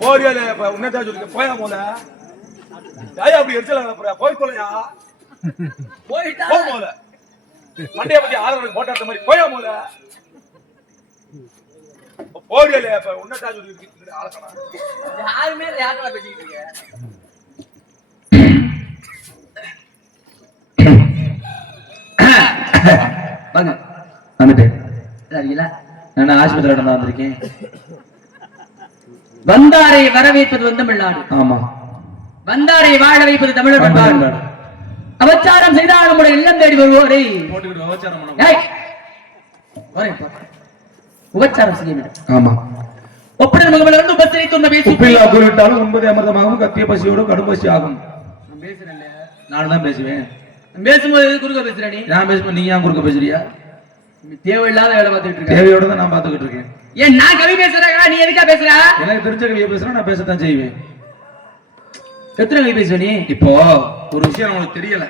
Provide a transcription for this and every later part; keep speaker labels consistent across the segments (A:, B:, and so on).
A: போறியால உன்னதா சொல்லுங்க போயா போல ஏய் அப்படி எரிச்சல போறியா? போய் தொலையா?
B: போயிட்டா.
A: போ போல மண்டைய பத்தி ஆதரவு போட்டாட்ட மாதிரி. போயா போல போறியால இப்ப உன்னதா ஆளக்கடா
B: யாருமே யார்கிட்ட பேசிக்கிட்டு இருக்க வாங்க. இருக்கீங்களா
C: நான் ஆஸ்பத்திரியில தான் வந்திருக்கேன்.
B: வந்தாரை வரவேற்பது வந்து தமிழ்நாடு.
C: ஆமா.
B: வந்தாரை வாழ வைப்பது தமிழர் பண்பாடு. அவச்சாரம் செய்தால் நம்முடைய இல்லம் தேடி வருவோரை.
C: போட்டுக்கிட்டு விபச்சாரம் பண்ண
B: ஏய், வரேன் பா. உபச்சாரம் செய்ய வேண்டும்
C: ஆமா.
B: ஒப்பட முகமிலிருந்து உபசரித்து உண்மை பேசி.
C: உப்பில்லா கூறிவிட்டாலும் உண்பது அமிர்தமாகவும் கத்திய பசியோடு கடும் பசி ஆகும்.
B: நான் பேசுறேன்ல.
C: நானும் தான் பேசுவேன்.
B: நான் பேசும்போது எது குறுக்க பேசுற நீ?
C: நான் பேசும்போது நீ ஏன் குறுக்க பேசுறியா?
B: நீ தேவையில்லாத வேலை பார்த்துட்டு இருக்க.
C: தேவையோட தான் நான் பார்த்துக்கிட்டு இருக்கேன்.
B: ஏன் நான் கவி பேசுறேன் நீ எதுக்கா பேசுற?
C: எனக்கு தெரிஞ்ச கவியை பேசுறேன் நான் பேசத்தான் செய்வேன்.
B: எத்தனை கவி பேசுவ நீ?
C: இப்போ ஒரு விஷயம் நம்மளுக்கு தெரியல.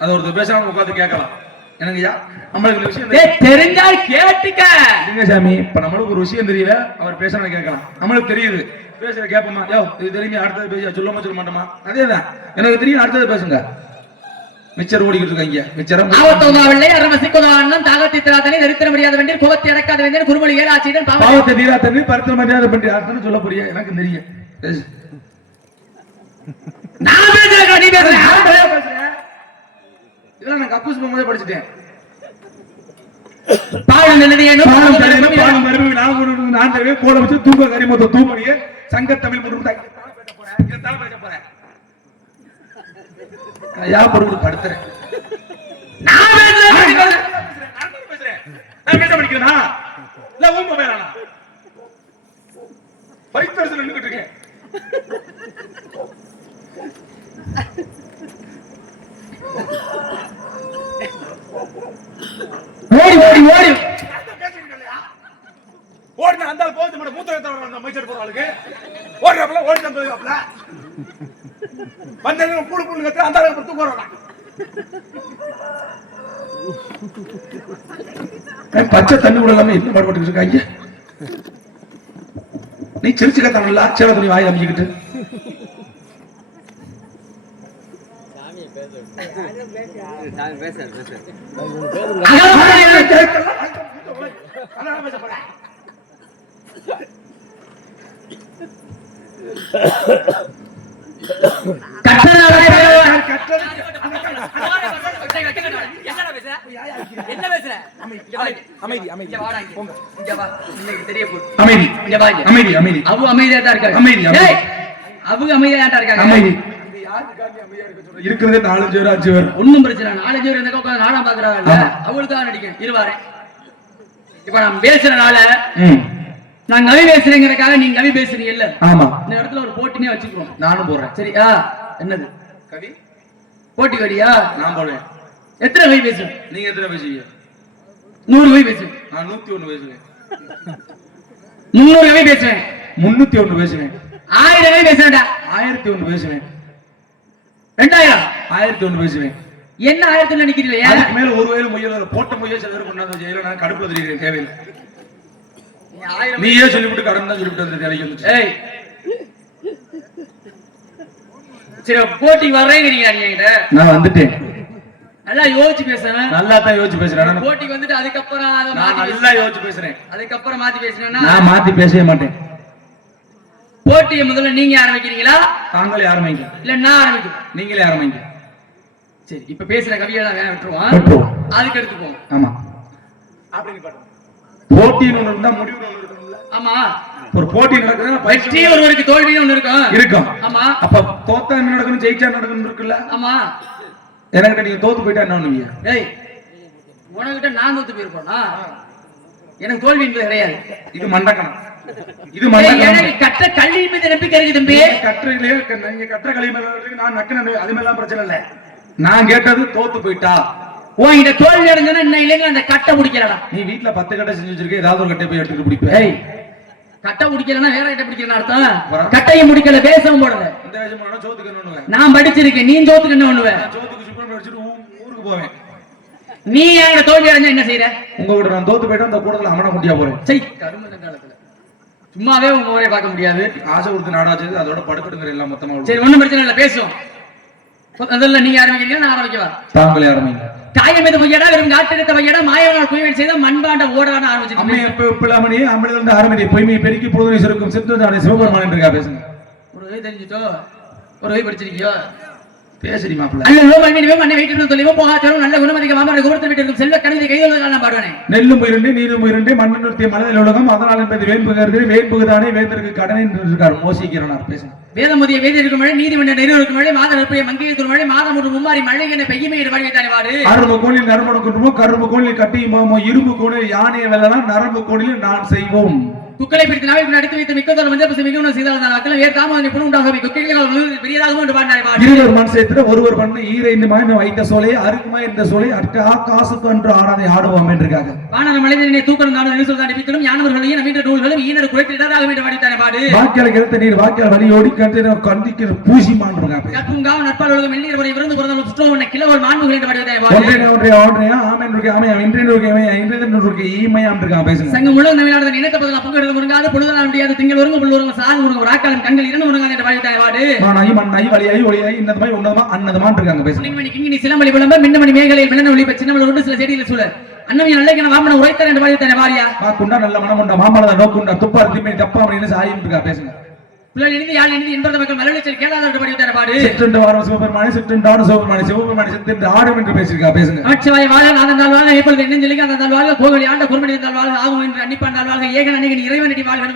C: அது ஒருத்தர் பேசுறாங்க உட்காந்து கேட்கலாம். எனக்கு யா நம்மளுக்கு விஷயம்
B: ஏய், தெரிஞ்சால் கேட்டுக்க.
C: இல்லைங்க சாமி. இப்ப நம்மளுக்கு ஒரு விஷயம் தெரியல. அவர் பேசுறத கேட்கலாம். நம்மளுக்கு தெரியுது. பேசுற கேட்போமா? யோ இது அடுத்தது பேச சொல்லாம சொல்ல மாட்டோமா? அதேதான். எனக்கு தெரியும் அடுத்தது பேசுங்க.
B: தாகத்தை திராதனை தரித்திர முடியாத வேண்டிய கோபத்தை அடக்காத வேண்டிய குருமொழி ஏழாச்சிடன் பாவம்
C: பாவத்தை தீரா தண்ணி பருத்த மரியாதை பண்ணி யாருன்னு சொல்ல போறியா எனக்கு தெரியும். பேசு.
B: நான் பேசுறேன் நீ பேசுற.
C: இதெல்லாம் நான் கக்கூஸ் போகும்போதே படிச்சுட்டேன்.
B: பாடம் என்னது ஏனோ
C: பாலம் தருவி, பாலம் தருவி, நான் ஒரு நான் தருவி, கோலம் வச்சு தூக்க கரிமொத்த தூமணியே சங்க தமிழ் முழுவதும் தாக்கி போறேன். போறேன். பொருள் படுத்துறேன்
B: நான்
C: தானே பேச படிக்கிறேனா? இல்ல உன் மொபைலானா? பைத்து வருஷம் நின்னுகிட்டு இருக்கேன்.
B: ஓடி ஓடி ஓடி.
A: ஓடினா அந்த போகுது மூத்த எடுத்து அந்த மைச்சர் போற ஆளுக்கு. ஓடுறாப்ல ஓடி தந்துறாப்ல வந்தது புழு புழு கத்து அந்த அளவுக்கு தூக்க
C: பச்சை தண்ணி கூட இல்லாம என்ன பாடுபட்டு இருக்காங்க? நீ சிரிச்சு கத்தானல்ல சேல துணி வாய் அமைஞ்சுக்கிட்டு
B: என்ன
A: அமைதி அமைதி.
B: இங்க வாடா இங்க. இங்க வா. இன்னைக்கு தெரிய போகுது
C: அமைதி.
B: இங்க வா இங்க.
C: அமைதி
B: அவங்க அமைதியா தான் இருக்காங்க
C: அமைதி, அமைதி.
B: ஏய், அவங்க அமைதியா தான் இருக்காங்க
C: அமைதி இருக்கிறதே நாலஞ்சு பேர் அஞ்சு பேர்.
B: ஒண்ணும் பிரச்சனை இல்ல. நாலஞ்சு பேர் இந்த உட்கார்ந்து நாடகம் பாக்குறாங்கல்ல
C: ஆமா.
B: அவங்களுக்காக நடிக்கணும். இருவாரு இப்ப நான் பேசுறனால நான் கவி பேசுறேங்கிறதுக்காக நீங்க கவி பேசுறீங்க இல்ல
C: ஆமா.
B: இந்த இடத்துல ஒரு போட்டினே வச்சுக்கிறோம்
C: நானும் போடுறேன்.
B: சரியா என்னது?
C: கவி?
B: போட்டி வரியா
C: நான் போடுவேன்
B: எத்தனை கவி பேசுவேன்
C: நீங்க எத்தனை பேசுவீங்க?
B: நூறு கவி பேசுவேன்.
C: நான் நூத்தி ஒண்ணு பேசுவேன்.
B: முன்னூறு கவி பேசுவேன்.
C: முன்னூத்தி ஒண்ணு பேசுவேன்.
B: ஆயிரம் கவி பேசுவேன்டா.
C: ஆயிரத்தி ஒண்ணு பேசுவேன்.
B: ரெண்டாயிரம்.
C: ஆயிரத்தி ஒண்ணு பேசுவேன்.
B: என்ன ஏன்
C: அதுக்கு மேல ஒரு வயல முயல போட்ட முயல் சில பேர் கொண்டாந்து கடுப்புல தெரியுறேன் தேவையில்லை. நீயே சொல்லிவிட்டு கடன் தான் சொல்லிவிட்டு அந்த வந்துச்சு.
B: ஏய். சரி போட்டி வர்றேங்கிறீங்க நீங்க
C: நான் வந்துட்டேன்.
B: நல்லா யோசிச்சு பேசுறேன்.
C: நல்லா தான் யோசிச்சு பேசுறேன்.
B: போட்டிக்கு வந்துட்டு அதுக்கப்புறம் அதை மாத்தி
C: நல்லா. யோசிச்சு பேசுறேன்.
B: அதுக்கப்புறம் மாத்தி பேசினா
C: நான் மாத்தி பேசவே மாட்டேன்.
B: போட்டியை முதல்ல நீங்க ஆரம்பிக்கிறீங்களா?
C: தாங்களே ஆரம்பிங்க.
B: இல்ல நான் ஆரம்பிக்கிறேன்.
C: நீங்களே ஆரம்பிங்க.
B: சரி இப்ப பேசுற கவியெல்லாம் விட்டுருவோம்.
C: விட்டுருவோம்.
B: அதுக்கு எடுத்துப்போம்
C: ஆமா.
A: அப்படின்னு பாட்டு
C: போட்டின்னு ஒண்ணு இருந்தா ஒண்ணு இருக்கணும்ல
B: ஆமா.
C: ஒரு போட்டி நடக்குதுன்னா பயிற்சி
B: ஒருவருக்கு தோல்வின்னு ஒண்ணு இருக்கும்.
C: இருக்கும்.
B: ஆமா.
C: அப்ப தோத்தா என்ன நடக்கணும் ஜெயிச்சா நடக்கணும் இருக்குல்ல.
B: ஆமா.
C: எனக்கு நீங்க தோத்து போயிட்டா என்ன பண்ணுவீங்க?
B: ஏய் உனக்கிட்ட நான் தோத்து போயிருப்போனா? எனக்கு தோல்வி என்பது கிடையாது.
C: இது மண்டக்கணம். இது
B: எனக்கு கற்ற கல்வி மீது நம்பிக்கை இருக்கு தம்பி.
C: நீங்க கட்டுறீங்களே க- நீங்க கட்டுற கல்வி மேல நான் நக்கின அது மேலாம் பிரச்சனை இல்ல. நான் கேட்டது தோத்து போயிட்டா.
B: உன்கிட்ட தோல்வி அடைஞ்சனா என்ன இல்லைங்க அந்த கட்டை பிடிக்கலடா.
C: நீ வீட்ல பத்து கட்டை செஞ்சு வச்சிருக்க ஏதாவது ஒரு கட்டை போய் எடுத்துட்டு பிடிப்ப
B: ஏய் கட்டை பிடிக்கலன்னா வேற கட்டை பிடிக்கலன்னு அர்த்தம். கட்டையை முடிக்கல பேசவும் போடுறது
C: இந்த வயசு போனா சோத்துக்கு என்ன பண்ணுவேன்?
B: நான் படிச்சிருக்கேன் நீ தோத்துக்கு என்ன பண்ணுவ?
C: நான் சோத்துக்கு சுப்ரம் அடிச்சுட்டு ஊ- ஊருக்கு போவேன்.
B: நீ என்கிட்ட தோல்வி அடைஞ்சா என்ன செய்யற
C: உங்க கூட நான் தோத்து போயிட்டா அந்த கூடத்துல அமன குட்டியா போறேன்.
B: செய் கரும காலத்துல. சும்மாவே உங்க முறையை பார்க்க முடியாது.
C: ஆசை கொடுத்து நாடாச்சு அதோட படுக்கட்டுங்கிற எல்லாம் மொத்தமா.
B: சரி ஒண்ணும் பிரச்சனை இல்ல பேசுவோம். முதல்ல நீங்க ஆரம்பிக்கிறீங்க நான் ஆரம்பிக்கவா?
C: தாங்களே ஆரம்பிங்க.
B: தாயம் மீது பொய்யடா வெறும் நாட்டெடுத்த பொய்யடா மாயவனால் குயவன் செய்த மண்பாண்ட ஓடான ஆரம்பிச்சு
C: அம்மையை பிள்ளாமணி அம்பளிலிருந்து ஆரம்பி பொய்மையை பெருக்கி பொழுதுரை சுருக்கும் சித்ததாடி சிவபெருமான் இருக்கா பேசுங்க.
B: ஒரு வகை தெரிஞ்சுட்டோ? ஒரு வகை படிச்சிருக்கியோ?
C: பேசுறி மாப்பிள்ள.
B: அல்ல மண்ணினிவே மண்ணை தொழிலும் போகாச்சலும் நல்ல குணமதிக்க மாமர குபுரத்தில் விட்டிருக்கும் செல்வ கணிதை கைதொழுதால் நான் பாடுவேனே
C: நெல்லும் உயிரண்டு நீரும் உயிரண்டு மண்ணு நிறுத்திய மனதில் உலகம் அதனால் என்பது வேந்தருக்கு கடன் என்று இருக்கார். மோசிக்கிறார் பேசுங்க
B: வேதமுதிய வேதி இருக்கும் மழை நீதிமன்ற இருக்கும் மழை மாத நற்புடைய மங்கையில் மழை மாதம் ஒரு மும்மாரி மழை என பெய்யுமே இடு வழிவைத்தானே வாடு
C: அரும்பு கோணில் நரம்பு குன்றுமோ கரும்பு கோணில் கட்டியும் இரும்பு கோணில் யானையை வெல்லலாம் நரம்பு கோணில் நான் செய்வோம்.
B: குக்களை பிடித்து நாவை அடித்து வைத்து மிக்கதோர் மஞ்சள் பசு மிகவும் செய்தால் மக்கள் வேறு தாமதம் புண் உண்டாக குக்கைகள் பெரியதாகவும் என்று பாடினாரே பாடு
C: இருவர் மனுஷத்துல ஒருவர் பண்ண ஈரைந்து மாய் வைத்த சோலை அருக்குமா இந்த சோலை அற்கா காசுக்கு அன்று ஆடாதை ஆடுவோம் என்றிருக்காங்க
B: வானர மலைதனை தூக்கணும் நாடு நினைச்சல் தான் பித்தலும் ஞானவர்களையும் நவீன நூல்களும் ஈனர் குறைத்திடாதாக என்று பாடித்தானே பாடு
C: வாக்கியால் கிழத்த நீர் வாக்கியால் வழியோடி கண்டு கண்டிக்கிற பூசிமான் இருக்காங்க
B: கற்புங்காவ நட்பால் உலகம் மெல்லியர் முறை விருந்து பிறந்த சுற்றோவன கிழவர் மாண்புகள் என்று பாடித்தானே பாடு
C: ஒன்றைய ஒன்றைய ஒன்றையா ஆமென் இருக்கு ஆமையா இன்றைய இருக்கு ஆமையா இன்றைய இருக்கு ஈமையாம் இருக்கான் பேசுங்க
B: சங்கம் முழு நவீனானது நினைத்த பதில் பங்கு முருங்காது பொழுதனால் முடியாது திங்கள் ஒருங்க புல் ஒருங்க சாகு ஒருங்க ஒரு ஆக்காலம் கண்கள் இரண்டு முருங்காது என்று பாடித்தானே பாடு.
C: மானாயி மண்ணாயி வழியாயி ஒளியாயி இன்னதுமாய் உன்னதமா அன்னதமான் இருக்காங்க பேசுங்க
B: புள்ளிமணி கிங்கினி சிலம்பலி விளம்ப மின்னமணி மேகலையில் விளன ஒளிப்ப சின்னமல கொண்டு சில செடியில் சூழ அன்னமிய நல்ல வாமன உரைத்தார் என்று பாடித்தானே பாடியா?
C: வாக்குண்டா நல்ல மனம் உண்டா மாமலத நோக்குண்டா துப்பா திம்மை தப்பா அப்படின்னு சாயும் இருக்கா பேசுங்க.
B: இணைந்து யாழ் இணைந்து என்பது மக்கள் மலவழிச்சல் பாடித்தானே பாடு.
C: சிற்றண்டு வாரம் சிவபெருமானி சிற்றண்டு ஆடு சிவபெருமானி சிவபெருமானி சிற்றண்டு ஆடும் என்று பேசியிருக்கா பேசுங்க.
B: நமச்சிவாய வாழ நாதந்தால் வாழ இப்பொழுது அந்த வாழ்க கோவலி ஆண்ட குருமணி இருந்தால் வாழ்க ஆகும் என்று அன்னிப்பாண்டால் வாழ்க ஏகன் அன்னிகன் இறைவனடி வாழ்கன்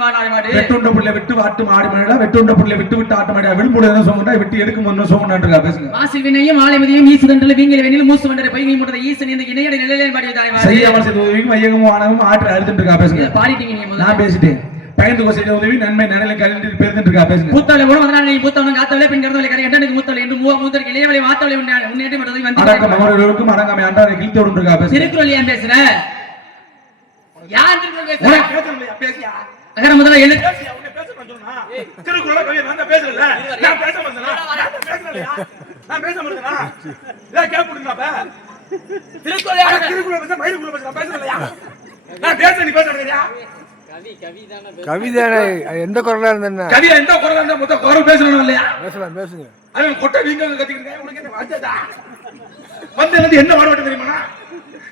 C: வெட்டுண்ட புள்ள விட்டு வாட்டு ஆடி மழை வெட்டுண்ட புள்ள விட்டு விட்டு ஆட்டு மழை விழுப்புட சோமுண்டா விட்டு எடுக்கும் ஒன்னும் சோமுண்டான்றா பேசுங்க.
B: மாசில் வினையும் ஆலைமதியும் ஈசுதன்றல் வீங்கில் வெண்ணில் மூசு வண்டரை பொய்கை முட்டதை ஈசன் இந்த இணையடை நிலையிலே பாடி தாய்
C: செய்யாமல் செய்த வையகமும் ஆனவும் ஆற்று அழுத்துட்டு இருக்கா பேசுங்க
B: பாடிட்டீங்க
C: நான் பேசிட்டேன். பயந்து செய்த உதவி நன்மை நனலை கலந்து பெருந்துட்டு இருக்கா பேசுங்க.
B: மூத்தவளை மூலம் வந்தால் நீ மூத்தவனும் காத்தவளை பின் கருந்தவளை கரை எண்டனுக்கு மூத்தவளை என்று மூவ மூத்தருக்கு இளையவளை மாத்தவளை முன்னேற்றி மட்டும் வந்து
C: அடக்கம் அமரர்களுக்கும் அடங்காமை அன்றாட கிழித்தோடு இருக்கா பேசுங்க.
B: திருக்குறள் ஏன் பேசுற? யார் திருக்குறள் பேசுற?
A: பேசியா?
B: அகர முதல்ல
A: சொன்னா? திருக்குறளை கவிதை நான் தான் பேசல நான் பேச மாட்டேனா? நான் பேசலையா? நான் பேச மாட்டேனா? கேட்க முடியுமா
B: திருக்குறள்
A: திருக்குறளை பேச மயிலுக்குள்ள பேச நான் பேசலையா நான் பேச நீ பேச மாட்டேறியா
D: கவிதை எந்த குரலா இருந்தா?
C: கவியா எந்த குரல் இருந்தா மொத்த குரல் பேசணும் இல்லையா?
D: பேசலாம் பேசுங்க.
C: அவன் கொட்டை வீங்க கத்திக்கிட்டு உனக்கு என்ன வந்ததா வந்து என்ன மாட தெரியுமா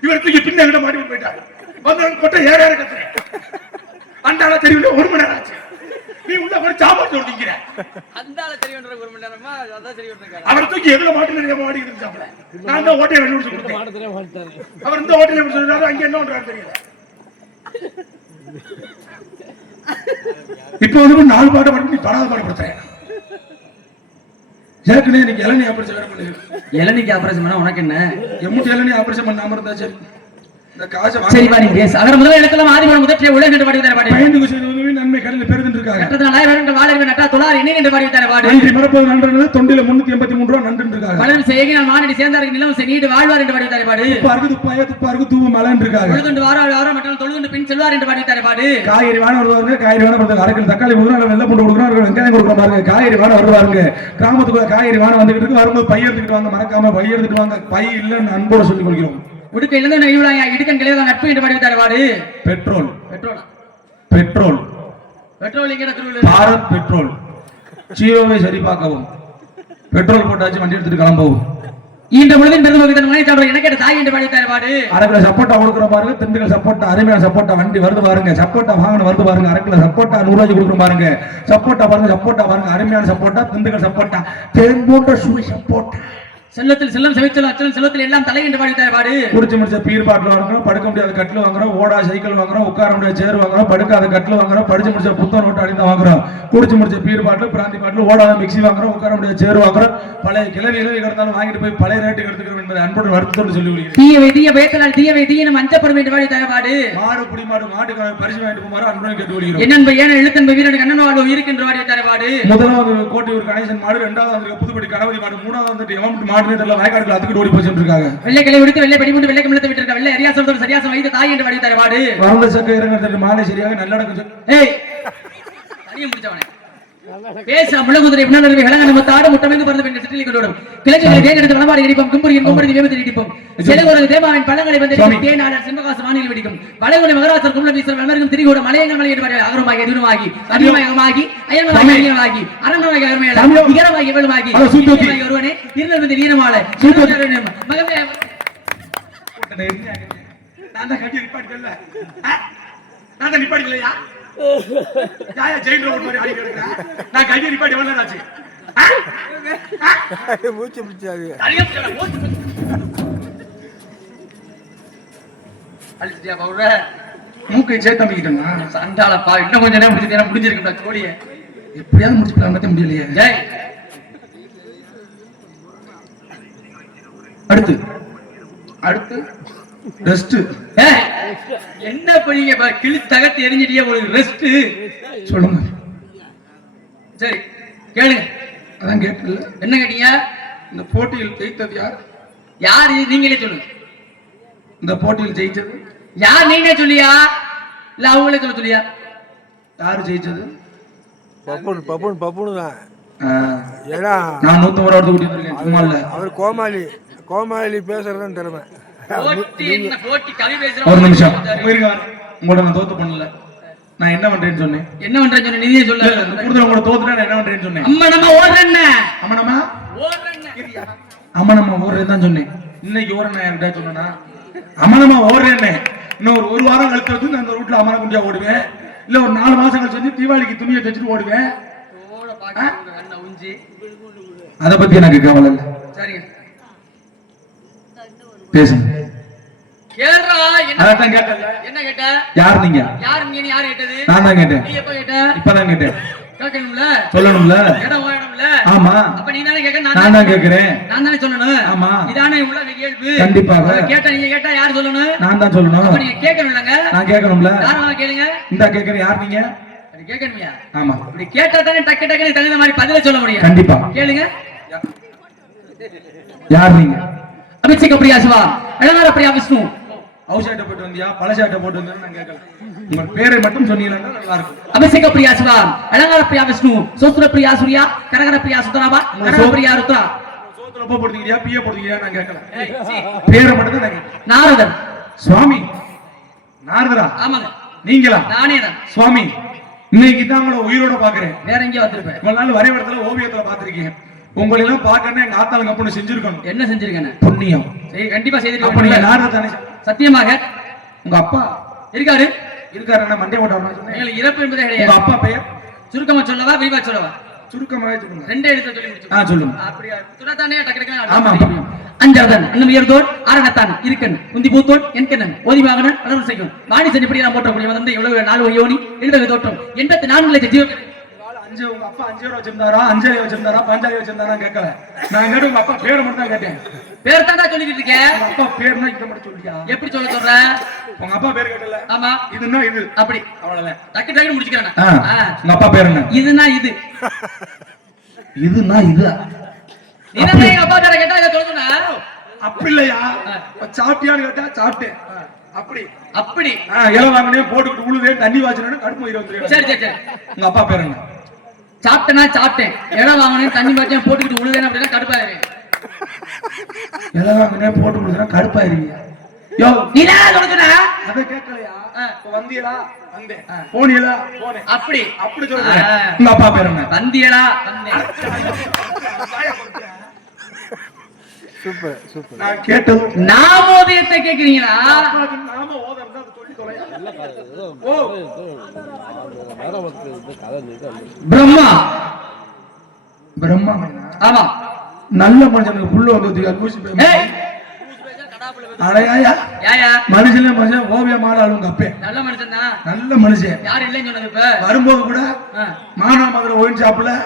C: இவர் தூக்கி பின்ன எங்கிட்ட மாட்டி விட்டு போயிட்டாரு வந்து கொட்டை ஏற ஏற கத்துறேன் அண்டால தெரியல ஒரு மணி நேரம் ஆச்சு. நீ உள்ள போய் சாப்பாடு சொல்லிக்கிற
B: அந்தால தெரியுன்ற ஒரு மணி நேரமா அதான் தெரியுன்ற
C: அவரை தூக்கி எதுல மாட்டு தெரியாம? மாட்டிக்கிட்டு சாப்பிட. நான் தான் ஓட்டையை கண்டுபிடிச்சு கொடுத்தேன். அவர் இந்த எப்படி சொல்றாரு அங்க என்ன பண்றாரு தெரியல. இப்போ வந்து நாலு பாட்டை பாட்டு நீ படாத பாடுபடுத்துறேன் ஏற்கனவே இன்னைக்கு இளநீ ஆபரேஷன் வேற பண்ணுது
B: இளநிக்கு ஆபரேஷன் பண்ணா உனக்கு என்ன?
C: எம்முட்டி இளநீ ஆபரேஷன் பண்ணாம இருந்தா சரி. இந்த காசை
B: சரிப்பா நீங்க அகர முதல்ல எழுத்தலாம் ஆதிபுரம் முதற்றை உலக என்று பாடி பாடி
C: பயந்து நன்மை பெருதுன்னு இருக்காங்க
B: கட்டத்தில் நாயகன் வாழறிவு நட்டா தொழார் இணை என்று பாடி பாடு.
C: நன்றி. மறப்பது நன்றது தொண்டில முன்னூத்தி எண்பத்தி மூணு ரூபா நன்று இருக்காங்க.
B: வளரும் செய்கினால் மானடி சேர்ந்தாருக்கு நிலம் நீடு வாழ்வார் என்று பாடி பாடு.
C: துப்பா இருக்கு துப்பாய துப்பா இருக்கு தூவ மலைன்னு இருக்காங்க.
B: தொழுதுண்டு வாரம் வாரம் மற்றும் தொழுதுண்டு பின் செல்வார் என்று பாடி பாடு.
C: காய்கறி வான வருவாங்க காய்கறி வருவாங்க அரைக்கல் தக்காளி கொடுக்குறோம் வெள்ளை பூண்டு கொடுக்குறோம் வெங்காயம் கொடுக்குறோம் பாருங்க. காய்கறி வான வருவாங்க கிராமத்துக்குள்ள காய்கறி வான வந்துகிட்டு இருக்கு. வரும்போது பை எடுத்துக்கிட்டு வாங்க மறக்காம பை எடுத்துட்டு வாங்க. பை இல்லைன்னு அன்போட சொல்லிக் கொள்கிறோம்.
B: உடுக்க இழந்த நெய்யுளாயா இடுக்கன் கிளையதான் நட்பு என்று பாடி பாடு.
C: பெட்ரோல்.
B: பெட்ரோல்?
C: பெட்ரோல்.
B: பெட்ரோல் எங்கிற திருவிழா
C: பாரத் பெட்ரோல். ஜியோவை சரி பார்க்கவும் பெட்ரோல் போட்டாச்சு வண்டி எடுத்துட்டு கிளம்பவும்.
B: இந்த பொழுதின் பெருது பகுதியின் மனை சாப்பிட எனக்கு தாய் என்று
C: கிலோ சப்போட்டா கொடுக்குற பாருங்க திண்டுக்கல் சப்போட்டா அருமையான சப்போட்டா வண்டி வருது பாருங்க சப்போட்டா வாங்கின வருது பாருங்க அரை கிலோ சப்போட்டா நூறு ரூபாய்க்கு கொடுக்குற பாருங்க. சப்போட்டா பாருங்க சப்போட்டா பாருங்க அருமையான சப்போட்டா திண்டுக்கல் சப்போட்டா தேன் போன்ற சுவை சப்போட்டா.
B: செல்லத்தில் செல்லம் செவிச்சல் அச்சலம் செல்லத்தில் எல்லாம் தலை என்று பாடி பாடு.
C: குடிச்சு முடிச்ச பீர் பாட்டில் வாங்குறோம் படுக்க முடியாத கட்டில் வாங்குறோம் ஓடா சைக்கிள் வாங்குறோம் உட்கார முடியாத சேர் வாங்குறோம் படுக்காத கட்டில் வாங்குறோம் படிச்சு முடிச்ச புத்தக நோட்டு அடிந்த வாங்குறோம். குடிச்சு முடிச்ச பீர் பாட்டில் பிராந்தி பாட்டில் ஓடாத மிக்ஸி வாங்குறோம் உட்கார முடியாத சேர் வாங்குறோம். பழைய கிளவி இளவி கிடந்தாலும் வாங்கிட்டு போய் பழைய ரேட்டுக்கு எடுத்துக்கிறோம் என்பதை அன்போடு வருத்தத்தோடு சொல்லி விடுகிறேன்
B: தீயவை தீய பயத்தலால் தீயவை தீயனும் அஞ்சப்படும் என்று பாடி பாடு.
C: மாடு புடி மாடு பரிசு வாங்கிட்டு போமாறு அன்புடன் கேட்டு விடுகிறோம்
B: என்னன்ப ஏன எழுத்தன்ப வீரன் கண்ணன் வாழ்வு இருக்கின்ற பாடி பாடு.
C: முதலாவது கோட்டையூர் கணேசன் மாடு ரெண்டாவது வந்து புதுப்படி கணபதி மாடு மூணாவது வந்துட்டு எவன் மாடு தெரியல வயக்காடுகள் அதுக்கு ஓடி போச்சுட்டு இருக்காங்க
B: வெள்ளை கிளை விடுத்து வெள்ளை படிமுண்டு வெள்ளை கமிழத்தை விட்டு வெள்ளை அரியாசம் சரியாசம் வைத்து தாய் என்று பாடி பாடு
C: வரந்த சக்க இறங்கிறது மாலை சரியாக நல்லடக்கம்
B: ஏய் முடிச்சவனே. பேச முள்ளமுதிரை பின்னலருவி கலங்க நம்ம தாடு முட்டமைந்து பறந்து பெண் சிற்றிலை கொண்டோடும் கிழக்குகளை தேர்ந்தெடுத்து வளமாடி இடிப்போம் கும்புரியின் கும்புரி வேமத்தில் இடிப்போம். செலவுரது தேவாவின் பழங்களை வந்து
C: சுவாமி.
B: தேனாளர் சிம்மகாச வானில் வெடிக்கும். வளைகுலை மகராசர் கும்பல வீசர் வளர்க்கும் திரிகோட மலையங்கள் மலையிட்டு வரை அகரமாகி எதிரமாகி அதிகமாகி அயன்மாகி
C: சுவாமி.
B: அயன்மாகி அரண்மனை அகரமையாள
C: சாமியோ.
B: இகரமாகி எவளுமாகி
C: ஹலோ, சூத்தோத்தி.
B: இகரமாகி ஒருவனே இருநர்மதி வீரமால.
C: சூத்தோத்தி.
B: மகமே
A: நான் தான் கட்டி நிப்பாட்டிக்கல நான் தான் நிப்பாட்டிக்கலையா? யாயா ஜெயின் ரோட் மாதிரி ஆடி கிடக்குறேன் நான் நேரம் ஆச்சு?
D: மூச்சு பிடிச்சாது.
B: அழிச்சிட்டியா
C: சேர்த்து
B: இன்னும் கொஞ்ச நேரம் முடிஞ்சு முடிஞ்சிருக்கும்டா கோடிய
C: எப்படியாவது முடிச்சுக்கலாம் பத்த முடியலையே.
B: ஜெய்
C: அடுத்து. அடுத்து? ரெஸ்ட்.
B: என்ன பண்ணீங்க பா, கிழி தகத்து எரிஞ்சிட்டியே உங்களுக்கு ரெஸ்ட்?
C: சொல்லுங்க.
B: சரி கேளுங்க.
C: அதான் கேட்கல
B: என்ன கேட்டீங்க?
C: இந்த போட்டியில் ஜெயித்தது யார்?
B: யார்? நீங்களே சொல்லுங்க.
C: இந்த போட்டியில் ஜெயிச்சது
B: யார் நீங்களே சொல்லியா? இல்ல அவங்களே சொல்ல சொல்லியா?
C: யார் ஜெயிச்சது
D: பப்புன் பப்புன் பப்புனு தான். ஏன்னா
C: நான் நூத்தம்பது ரூபா கூட்டி வந்திருக்கேன். சும்மா இல்ல.
D: அவர் கோமாளி கோமாளி பேசுறதுதான் திறமை
C: ஒரு நிமிஷம். உங்களோட நான் தோத்து பண்ணல. நான் என்ன பண்றேன்னு சொன்னேன்?
B: என்ன பண்றேன்னு சொன்ன நிதியை
C: இல்ல, இல்ல, இந்த
B: சொல்ல
C: கூடுதல் உங்களோட நான் என்ன பண்றேன்னு சொன்னேன்?
B: அம்மா நம்ம ஓடுறேன்ன. ஓடுறேன்ன.
C: அம்மனம்மா ஓடுறேன்னு தான் சொன்னேன். இன்னைக்கு ஓடுறேன் என்கிட்ட சொன்னா அம்மனம்மா ஓடுறேன்னு. இன்னும் ஒரு ஒரு வாரம் வந்து நான் அந்த ரூட்ல அம்மன குண்டியா ஓடுவேன். இல்ல ஒரு நாலு மாசம் கழிச்சு வந்து தீபாவளிக்கு துணியை தச்சுட்டு ஓடுவேன். அத பத்தி எனக்கு கவலை இல்ல.
B: சரிங்க.
C: பேசுங்க.
B: என்ன கேட்ட
C: யார் நீங்க?
B: யார் நீ யார் கேட்டது?
C: நான் தான் கேட்டேன்.
B: நீ எப்ப கேட்ட?
C: இப்பதான் கேட்டேன்.
B: கேட்கணும்ல?
C: சொல்லணும்ல?
B: இடம் வாங்கணும்ல?
C: ஆமா.
B: அப்ப நீ தானே கேட்க
C: நான் தான் கேக்குறேன்
B: நான் தானே சொல்லணும்?
C: ஆமா.
B: இதானே உள்ள கேள்வி
C: கண்டிப்பாக.
B: கேட்டா நீங்க கேட்டா யார் சொல்லணும்?
C: நான் தான் சொல்லணும்.
B: அப்ப நீங்க கேட்கணும்லங்க.
C: நான் கேட்கணும்ல.
B: தாராளமா கேளுங்க.
C: இந்த கேக்குறேன் யார் நீங்க?
B: கேட்கணுமியா?
C: ஆமா.
B: அப்படி கேட்டா தானே டக்கு டக்குன்னு தகுந்த மாதிரி பதில சொல்ல முடியும்.
C: கண்டிப்பா.
B: கேளுங்க.
C: யார் நீங்க?
B: அபிஷேக பிரியா சிவா இளநார பிரியா விஷ்ணு.
C: அவுஷாட்டை போட்டு வந்தியா? பழசாட்டை போட்டு வந்தியா நான் கேட்கல. உங்க பேரை மட்டும் சொன்னீங்கன்னா நல்லா இருக்கும்.
B: அபிஷேக பிரியா சிவா இளநார பிரியா விஷ்ணு. சோஸ்திர பிரியா சூர்யா கரகர பிரியா சுந்தராபா கரகர பிரியா ருத்ரா.
C: சோத்துல போ போடுறீங்களா பிய போடுறீங்களா நான் கேட்கல. பேரை மட்டும் தான்
B: நாரதர்
C: சுவாமி. நாரதரா?
B: ஆமாங்க.
C: நீங்களா?
B: நானே தான்.
C: சுவாமி இன்னைக்கு தான் உங்களை உயிரோட பாக்குறேன்
B: வேற எங்கேயோ வந்திருப்பேன்.
C: இவ்வளவு நாள் வரைபடத்துல ஓவியத்துல பாத்திருக்கீங்க உங்களை எல்லாம் பாக்கணும் எங்க ஆத்தாளுங்க அப்படி செஞ்சிருக்கணும்.
B: என்ன செஞ்சிருக்கேன்
C: புண்ணியம்.
B: சரி கண்டிப்பா செய்திருக்கேன் சத்தியமாக?
C: உங்க அப்பா.
B: இருக்காரு?
C: இருக்காரு என்ன மண்டே ஓட்டாம
B: இறப்பு என்பதே
C: உங்க
B: கிடையாது
C: அப்பா பெயர்?
B: சுருக்கமா சொல்லவா விரிவா சொல்லவா?
C: சுருக்கமாவே சொல்லுங்க.
B: ரெண்டே எழுத்த சொல்லி
C: ஆ சொல்லுங்க.
B: அப்படியா? துணத்தானே டக்கு
C: ஆமா.
B: அஞ்சரதன் அன்னம் உயர்ந்தோர் ஆரணத்தான் இருக்கன் உந்தி பூத்தோன் என்கண்ணன் ஓதிவாகனன் வளர்வு செய்யும் வாணி செஞ்சபடி நாம் போற்றக்கூடிய வந்து எவ்வளவு நாலு யோனி எழுபது தோற்றம் எண்பத்தி நான்கு லட்சம் ஜீவ
C: அஞ்சு உங்க அப்பா அஞ்சு ரூபா வச்சிருந்தாரா? அஞ்சலி வச்சிருந்தாரா? பஞ்சாலி வச்சிருந்தாரா? கேட்கல. நான் கேட்டு உங்க அப்பா பேரை மட்டும் தான் கேட்டேன்.
B: பேர் தாண்டா சொல்லிட்டு இருக்கேன்
C: உங்க அப்பா பேர்னா இதை மட்டும் சொல்லியா
B: எப்படி சொல்ல சொல்ற?
C: உங்க அப்பா பேர் கேட்டல.
B: ஆமா.
C: இதுன்னா இது?
B: அப்படி.
C: அவ்வளவுதான்.
B: டக்கு டக்குனு முடிச்சுக்கிறேன்.
C: உங்க அப்பா பேர் என்ன?
B: இதுனா இது.
C: இதுன்னா இது?
B: என்ன எங்க அப்பா பேரை கேட்டா இதை சொல்ல சொன்ன?
C: அப்படி இல்லையா? சாப்பிட்டியான்னு கேட்டா சாப்பிட்டேன். அப்படி.
B: அப்படி.
C: ஆ, இலை வாங்கினே போட்டுக்கிட்டு உழுதே தண்ணி வாச்சினு கடுப்பு இருபத்தி
B: சரி சரி.
C: உங்க அப்பா பேர் என்ன?
B: சாப்பிட்டேனா சாப்பிட்டேன். இடம் வாங்கினேன் தண்ணி பாய்ச்சேன் போட்டுக்கிட்டு உழுவேன் அப்படின்னா கடுப்பாயிரு.
C: இலை வாங்கினே போட்டு கொடுத்தா கடுப்பாயிருவியா யோ
B: நீ தான் சொல்ல சொன்ன
C: அதை கேட்கலையா?
B: ஆ.
C: இப்ப வந்தியலா? வந்தேன். போனியலா போனேன்.
B: அப்படி.
C: அப்படி சொல்றேன். உங்க அப்பா பேர் என்ன?
B: வந்தியலா வந்தேன்.
D: Super super.
C: நான் கேட்டது
B: நாமோதயத்தை கேக்குறீங்களா?
C: நாம ஓதறதா
B: பிரம்மா.
C: பிரம்மா.
B: ஆமா.
C: நல்ல மனுஷனுக்கு புல்லு வந்து அடையாயா
B: யாயா
C: மனுஷனே மனுஷன் ஓவியம் ஆளாள் உங்க அப்பே
B: நல்ல மனுஷன் தான்?
C: நல்ல மனுஷன்.
B: யார் இல்லைன்னு சொன்னது இப்ப?
C: வரும்போது கூட
B: ஆ,
C: மானாமதுரை ஒயின்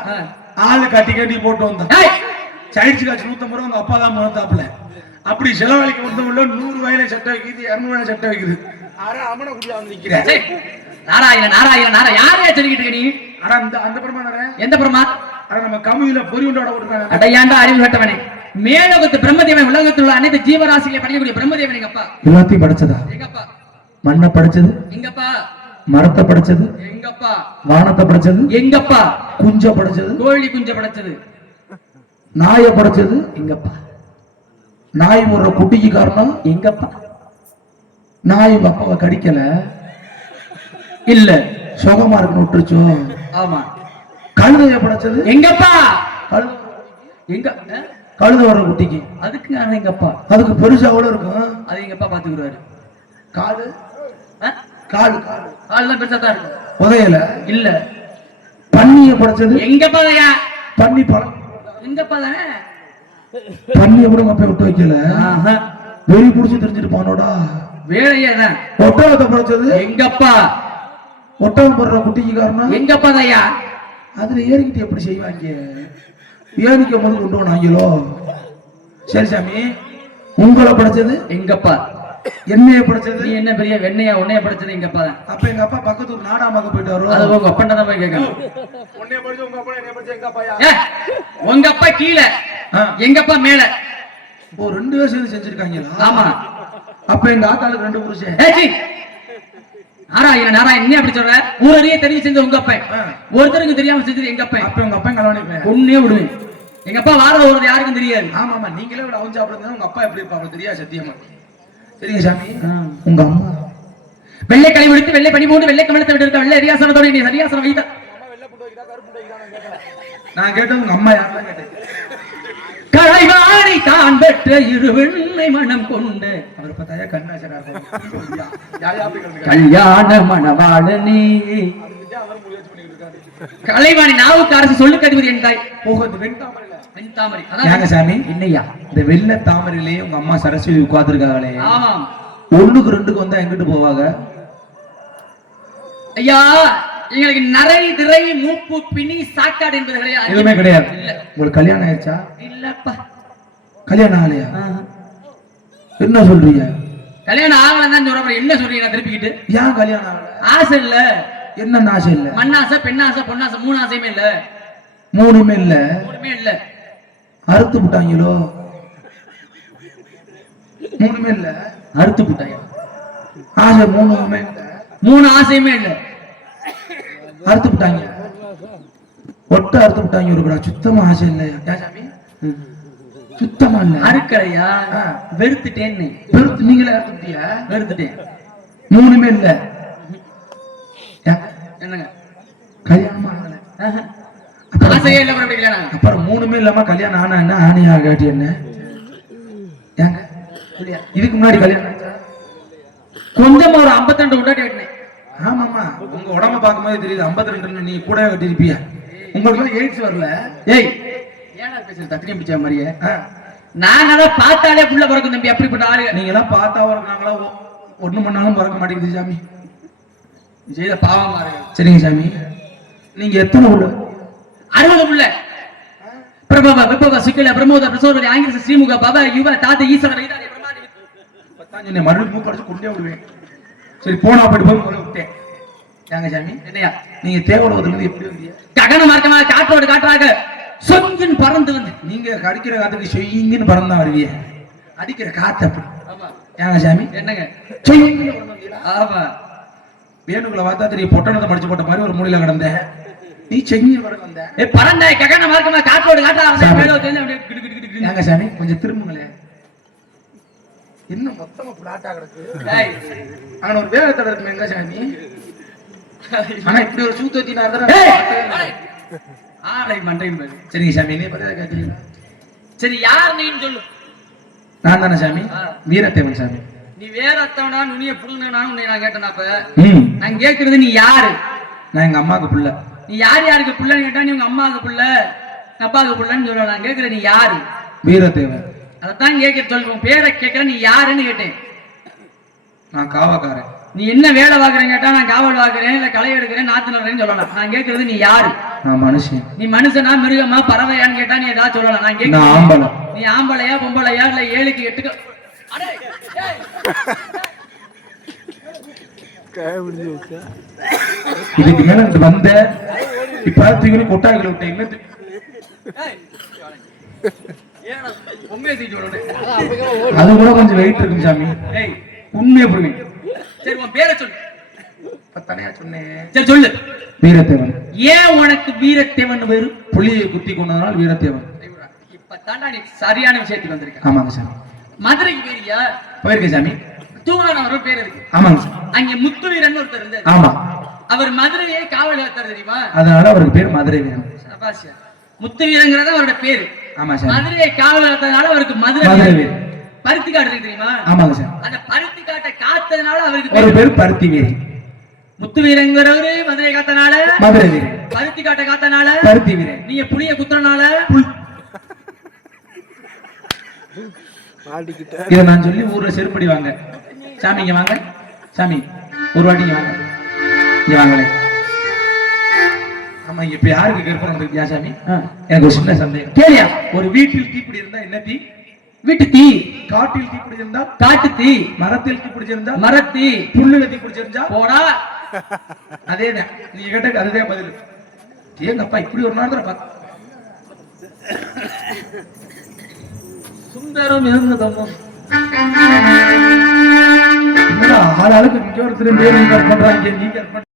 B: ஆ.
C: ஆளு கட்டி கட்டி போட்டு வந்தான். சைடுச்சு காட்சி நூத்தம்பது ரூபா உங்க அப்பா தான் முகத்தாப்புல அப்படி செலவழிக்க வந்தவங்கள நூறு வயல சட்டை வைக்குது இருநூறு வயல சட்டை வைக்குது. அமன குடியா வந்து நிக்கிறேன்.
B: நாராயண நாராயண நாரா யாரையா சொல்லிக்கிட்டு இருக்க நீ?
C: ஆனா அந்த அந்த பிரமா
B: எந்த பிரம்மா?
C: ஆனா நம்ம கமுதியில பொறி உண்டோட
B: அடையாண்டா அறிவு கட்டவனே? மேலோகத்து பிரம்மதேவன் உலகத்தில் உள்ள அனைத்து ஜீவராசிகளை படிக்கக்கூடிய பிரம்மதேவன் எங்க அப்பா
C: எல்லாத்தையும் படிச்சதா?
B: எங்க அப்பா
C: மண்ணை படிச்சது?
B: எங்க அப்பா
C: மரத்தை படைச்சது?
B: எங்கப்பா?
C: வானத்தை படைச்சது?
B: எங்கப்பா?
C: குஞ்ச படைச்சது?
B: கோழி குஞ்ச படைச்சது.
C: நாயை படைச்சது?
B: எங்கப்பா?
C: நாய் ஒரு குட்டிக்கு காரணம்?
B: எங்கப்பா?
C: நாய் உங்க அப்பாவை கடிக்கல?
B: இல்ல
C: சுகமா இருக்குன்னு விட்டுருச்சோ?
B: ஆமா.
C: கழுதைய படைச்சது?
B: எங்கப்பா?
C: கழுத
B: எங்க?
C: கழுத வர்ற குட்டிக்கு.
B: அதுக்கு காரணம் எங்கப்பா?
C: அதுக்கு பெருசா எவ்வளவு இருக்கும்?
B: அது எங்கப்பா பாத்துக்கிடுவாரு?
C: காடு? காடு காடு
B: ஆளுதான் பெருசா தான் இருக்கும்.
C: உதையல
B: இல்ல.
C: பன்னிய படைச்சது?
B: எங்கப்பா ஐயா
C: பன்னி பழம்.
B: எங்கப்பா தானே
C: பன்னிய கூட அப்பா விட்டு வைக்கல. வெறி புடிச்சு தெரிஞ்சிருப்பானோடா?
B: வேலையே தான்
C: ஒட்டகத்தை படைச்சது
B: எங்கப்பா?
C: ஒட்டகம் போடுற குட்டிக்கு காரணம்?
B: எங்கப்பா ஐயா
C: அதுல ஏறிக்கிட்டு எப்படி செய்வாங்க? ஏறிக்கும் போது கொண்டு போனாங்களோ? சரி சாமி உங்களை படைச்சது?
B: எங்கப்பா?
C: என்னைய படைச்சது?
B: நீ என்ன பெரிய வெண்ணையா உன்னைய படிச்சது எங்கப்பா? தான்
C: அப்ப எங்க அப்பா பக்கத்து ஊர் நாடா பார்க்க போயிட்டு
B: அது
C: வரும்
B: உங்க அப்பா தான் போய் கேட்கணும்.
C: உன்னைய படிச்ச உங்க அப்பா என்னைய படிச்ச எங்க அப்பாயா
B: ஏ, உங்க அப்பா கீழே
C: ஆ.
B: எங்கப்பா மேல?
C: ஓ ரெண்டு பேரும் சேர்ந்து செஞ்சிருக்காங்களா?
B: ஆமா.
C: அப்ப எங்க ஆத்தாளுக்கு ரெண்டு புருஷன்.
B: நாராயண நாராயணன் என்ன அப்படி சொல்ற? ஊரறியே தெரிஞ்சு செஞ்சது உங்க அப்பா
C: ஆ.
B: ஒருத்தருக்கு தெரியாம செஞ்சது எங்க அப்பா
C: அப்ப உங்க அப்பா கல்யாணம்
B: ஒன்னே விடுவேன் எங்க அப்பா வார ஒரு யாருக்கும் தெரியாது.
C: ஆமா ஆமா நீங்களே விட அவன் சாப்பிடுறது உங்க அப்பா எப்படி இருப்பாங்க தெரியாது சத்தியமா. சரிங்க சாமி. உங்க அம்மா.
B: வெள்ளை களை விடுத்து வெள்ளை பனி மூண்டு வெள்ளை கமலத்தை விட்டு இருக்க வெள்ளை அரியாசனத்தோட நீ சரியாசனம் வைத்த.
C: நான் கேட்டது உங்க அம்மா யாரெல்லாம் கேட்டேன்.
B: கலைவாணி தான் பெற்ற இரு வெள்ளை மனம் கொண்டு.
C: அவர் பார்த்தாயா கண்ணாசரா யார்
B: கல்யாண மணவாளனே. கலைவாணி நாவுக்கு அரசு சொல்லுக்கு அதிபதி என் தாய்
C: போகுது வெண்தாமரை
B: அதான்
C: சாமி?
B: என்னையா?
C: இந்த வெள்ளை தாமரையிலேயே உங்க அம்மா சரஸ்வதி உட்கார்ந்துருக்காங்களே.
B: ஆமாம்.
C: ஒண்ணுக்கு ரெண்டுக்கு வந்தா எங்கிட்டு போவாங்க?
B: ஐயா எங்களுக்கு நரை திரை மூப்பு பிணி சாக்காடு என்பது கிடையாது
C: எதுவுமே கிடையாது. உங்களுக்கு கல்யாணம் ஆயிடுச்சா?
B: இல்லப்பா.
C: கல்யாணம் ஆகலையா. என்ன சொல்றீங்க?
B: கல்யாணம் ஆகலன்னு தான் சொல்றேன். என்ன சொல்றீங்க நான் திருப்பிக்கிட்டு?
C: ஏன் கல்யாணம் ஆகல?
B: ஆசை இல்ல.
C: என்ன ஆசை இல்ல?
B: மண்ணாசை பெண்ணாசை பொண்ணாசை மூணு ஆசையுமே இல்ல.
C: மூணுமே இல்ல.
B: மூணுமே இல்ல.
C: அறுத்து விட்டாங்களோ மூணுமே இல்ல.
B: அறுத்து போட்டாங்க
C: ஆசை மூணுமே இல்ல.
B: மூணு ஆசையுமே இல்ல.
C: அறுத்து விட்டாங்க ஒட்ட அறுத்து விட்டாங்க ஒரு கூட. சுத்தமா ஆசை இல்லையா சாமி. சுத்தமா இல்ல.
B: அறுக்கலையா. வெறுத்துட்டேன்னு.
C: வெறுத்து நீங்களே அறுத்து விட்டியா
B: வெறுத்துட்டேன்.
C: மூணுமே இல்ல?
B: என்னங்க?
C: கல்யாணமா ஆகல.
B: ஆசையே இல்ல அப்புறம்
C: மூணுமே இல்லாம கல்யாணம் ஆனா என்ன? ஆணியா கேட்டி என்ன? ஏங்க? இதுக்கு முன்னாடி கல்யாணம்?
B: கொஞ்சமா ஒரு 52 உண்டாட்டி வெட்டினேன்.
C: ஆமாமா உங்க உடம்ப பார்க்கும்போது தெரியுது 52 ரெண்டு நீ கூடவே கட்டிருப்பியா உங்களுக்கு எய்ட்ஸ் வரல.
B: ஏய் ஏடா பேசுற? தத்திரியம் பிடிச்ச மாதிரியே.
C: ஆ.
B: நாங்க பார்த்தாலே புள்ள பிறக்கும் தம்பி அப்படிப்பட்ட ஆளு.
C: நீங்க எல்லாம் பார்த்தா வரனாங்களா ஒண்ணு பண்ணாலும் பிறக்க மாட்டேங்குது சாமி.
B: செய்த பாவமா
C: சரிங்க சாமி. நீங்க எத்தனை உள்ள
B: அறுபது புள்ள பிரபவ விபவ சுக்கில பிரமோத பிரசோதரி ஆங்கில ஸ்ரீமுக பவ யுவ தாத்த ஈஸ்வர வைதாரி பிரமாதி
C: பத்தாம் சொன்னேன் மறுபடியும் மூக்கு அடிச்சு கொண்டே விடுவேன். சரி போனா போயிட்டு போய் விட்டேன். ஏங்க சாமி
B: என்னையா?
C: நீங்க தேவலோகத்துல இருந்து எப்படி வந்தீங்க?
B: ககன மார்க்கமாக காற்றோடு காற்றாக சொங்கின் பறந்து வந்து.
C: நீங்க அடிக்கிற காத்துக்கு சொய்யிங்கன்னு பறந்தா வருவிய. அடிக்கிற காத்து அப்படி. ஏங்க சாமி
B: என்னங்க? ஆமா.
C: வேணுக்குள்ள பார்த்தா தெரியும் பொட்டணத்தை படிச்சு போட்ட மாதிரி ஒரு மூலையில கிடந்த. நீ செங்கி வந்த.
B: ஏ பறந்த ககன மார்க்கமாக காற்றோடு காற்றாக.
C: ஏங்க சாமி கொஞ்சம் திரும்புங்களே. இன்னும் மொத்தமா பிளாட்டா கிடக்கு.
B: டேய்.
C: அங்க ஒரு வேகத்தடை இருக்குமே எங்க சாமி? ஆனா இப்படி ஒரு சூத்தத்தி
B: ஏய். ஆளை மண்டையும் பாரு.
C: சரிங்க சாமி கேட்கறீங்களா
B: சரி. யார் நீன்னு சொல்லு.
C: நான் தானே சாமி. வீரத்தேவன் சாமி.
B: நீ வேற அத்தவனா நுனிய புடுங்கினா உன்னை நான் கேட்டேன் அப்ப? நான் கேக்குறது நீ யாரு?
C: நான் எங்க அம்மாவுக்கு புள்ள.
B: நீ யார் யாருக்கு புள்ளன்னு கேட்டா நீ உங்க அம்மாவுக்கு புள்ள. அப்பாவுக்கு புள்ளன்னு சொல்ல நான் நீ யாரு?
C: வீரத்தேவன்.
B: அதைத்தான் கேட்க சொல்றேன் பேரை கேட்கற நீ யாருன்னு கேட்டேன்.
C: நான் காவக்காரன்.
B: நீ என்ன வேலை பாக்குறேன்னு கேட்டா நான் காவல் பாக்குறேன் இல்ல களை எடுக்கிறேன் நாத்து நடுறேன்னு சொல்லலாம். நான் கேக்குறது நீ யாரு?
C: நான் மனுஷன்.
B: நீ மனுஷனா மிருகமா பறவையான்னு கேட்டா நீ ஏதாவது சொல்லலாம். நான் கேட்கிறேன்
C: ஆம்பளை.
B: நீ ஆம்பளையா பொம்பளையா இல்ல ஏழுக்கு எட்டுக்கு?
C: இதுக்கு மேல வந்த இப்ப தூக்கி கொட்டாய்களை தூக்கி
B: விடணும்.
C: அது கூட கொஞ்சம் வெயிட் இருக்கும் சாமி. உண்மையை புரியும்
B: சரி உன் பேரை சொல்லு.
C: சொன்னேன்
B: சரி சொல்லு.
C: வீரத்தேவன்.
B: ஏன் உனக்கு வீரத்தேவன் பேரு
C: புலியை குத்தி கொண்டதனால் வீரத்தேவன்.
B: இப்பதான்டா நீ சரியான விஷயத்துக்கு வந்திருக்க.
C: ஆமாங்க சாமி.
B: மதுரைக்கு பேரியா
C: போயிருக்கேன் சாமி.
B: தூவான ஒரு பேர் இருக்கு
C: ஆமாங்க சாமி.
B: அங்க முத்துவீரன் ஒருத்தர் இருந்தார்.
C: ஆமா.
B: அவர் மதுரையே காவல் காத்தார் தெரியுமா?
C: அதனால அவருக்கு பேர் மதுரை வீரன்
B: சபாஷ். முத்துவீரங்கிறத அவரோட பேரு.
C: ஆமா சார்
B: மதுரையை காவல் காத்ததுனால அவருக்கு மதுரை
C: மதுரை
B: வீரன். பருத்தி காடு தெரியுமா?
C: ஆமாங்க சார்.
B: அந்த பருத்தி காட்டை காத்ததுனால அவருக்கு
C: ஒரு
B: பேரு
C: பேர் பருத்தி வீரன்.
B: முத்துவீரங்கிறவரு மதுரை காத்தனால
C: மதுரை வீரன்.
B: பருத்தி காட்டை காத்தனால
C: பருத்தி வீரன்.
B: நீங்க புளிய குத்துறனால
C: இதை நான் சொல்லி ஊர்ல செருப்படி வாங்க. சாமி இங்க வாங்க. சாமி ஒரு வாட்டி இங்க வாங்க. இங்க வாங்களே ஆமா இப்ப யாருக்கு வந்திருக்கியா சாமி? எனக்கு ஒரு சின்ன சந்தேகம்.
B: கேளியா
C: ஒரு வீட்டில் தீப்பிடி இருந்தா என்ன தீ?
B: வீட்டு தீ.
C: காட்டில் தீப்பிடி இருந்தா
B: காட்டு தீ.
C: மரத்தில் தீப்பிடி இருந்தா
B: மரத்தீ
C: புல்லுல தீப்பிடி இருந்தா
B: போடா.
C: அதேதான். நீங்க கேட்ட அதுதான் பதில். ஏங்கப்பா இப்படி ஒரு நாள் தான்
B: சுந்தரம் இருந்ததம்மா
C: என்னடா ஆளாளுக்கு இங்க ஒருத்தர்